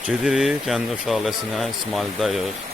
Gedirik Gəncə şələsinə, İsmaildayıq.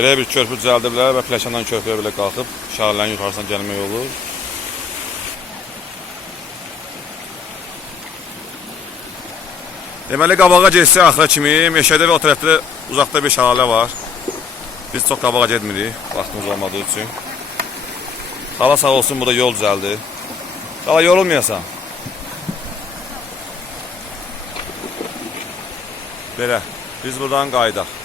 Belə bir körpü düzəldiblər və Pləkandan körpüyə belə qalxıb şəhərlərin yuxarısına gəlmək olur. Deməli, qabağa getsə axıra kimi, meşədə və o tərəfdə uzaqda bir şəlalə var. Biz çox qabağa getmirik, vaxtımız olmadığı üçün. Xala sağ olsun, burada yol düzəldi. Xala, yorulmayasan. Belə, biz buradan qaydaq.